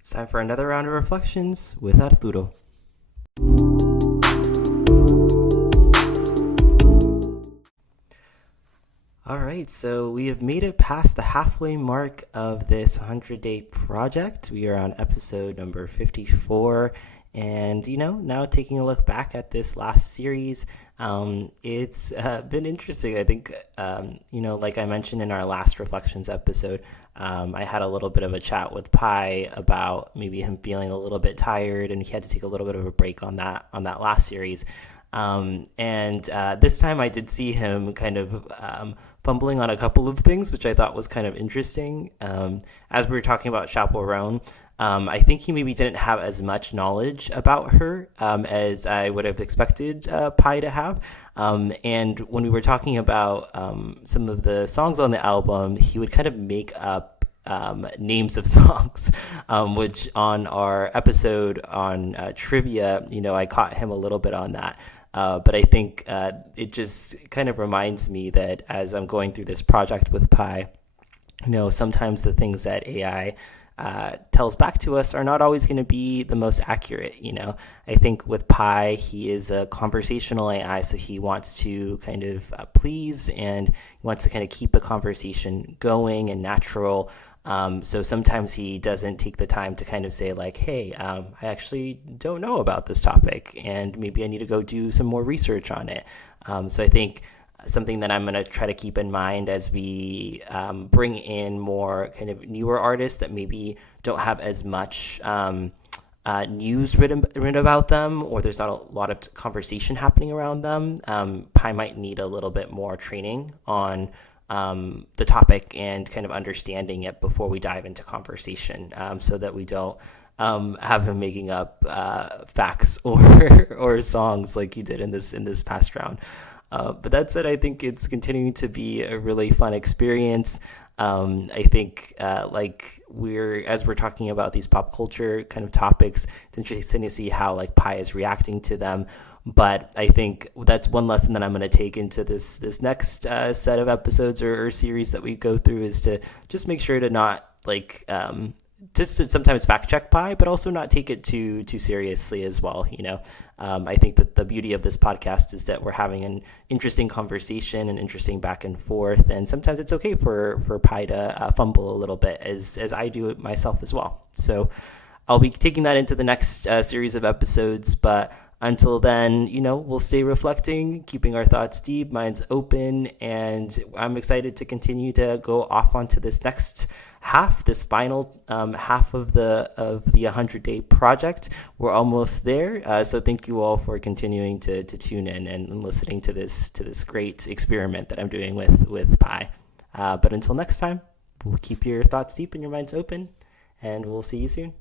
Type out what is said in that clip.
It's time for another round of reflections with Arturo. All right, so we have made it past the halfway mark of this 100-day project. We are on episode number 54. And, now taking a look back at this last series, it's been interesting. I think, like I mentioned in our last reflections episode, I had a little bit of a chat with Pi about maybe him feeling a little bit tired, and he had to take a little bit of a break on that last series. And this time I did see him kind of fumbling on a couple of things, which I thought was kind of interesting. As we were talking about Chaperone, I think he maybe didn't have as much knowledge about her as I would have expected Pi to have. And when we were talking about some of the songs on the album, he would kind of make up names of songs, which on our episode on trivia, I caught him a little bit on that. But I think it just kind of reminds me that as I'm going through this project with Pi, sometimes the things that AI tells back to us are not always going to be the most accurate. I think with Pi, he is a conversational AI, so he wants to kind of please, and he wants to kind of keep a conversation going and natural. So sometimes he doesn't take the time to kind of say like, hey, I actually don't know about this topic, and maybe I need to go do some more research on it. So I think something that I'm going to try to keep in mind as we bring in more kind of newer artists that maybe don't have as much news written about them, or there's not a lot of conversation happening around them. Pi might need a little bit more training on the topic and kind of understanding it before we dive into conversation, so that we don't have him making up facts or songs like he did in this past round. But that said, I think it's continuing to be a really fun experience. I think as we're talking about these pop culture kind of topics, it's interesting to see how like Pi is reacting to them. But I think that's one lesson that I'm going to take into this next set of episodes or series that we go through, is to just make sure to not just to sometimes fact check Pi, but also not take it too seriously as well. I think that the beauty of this podcast is that we're having an interesting conversation, an interesting back and forth, and sometimes it's okay for Pi to fumble a little bit, as I do it myself as well. So I'll be taking that into the next series of episodes, but until then, we'll stay reflecting, keeping our thoughts deep, minds open, and I'm excited to continue to go off onto this next half, this final half of the 100-day project. We're almost there, so thank you all for continuing to tune in and listening to this great experiment that I'm doing with Pi. But until next time, we'll keep your thoughts deep and your minds open, and we'll see you soon.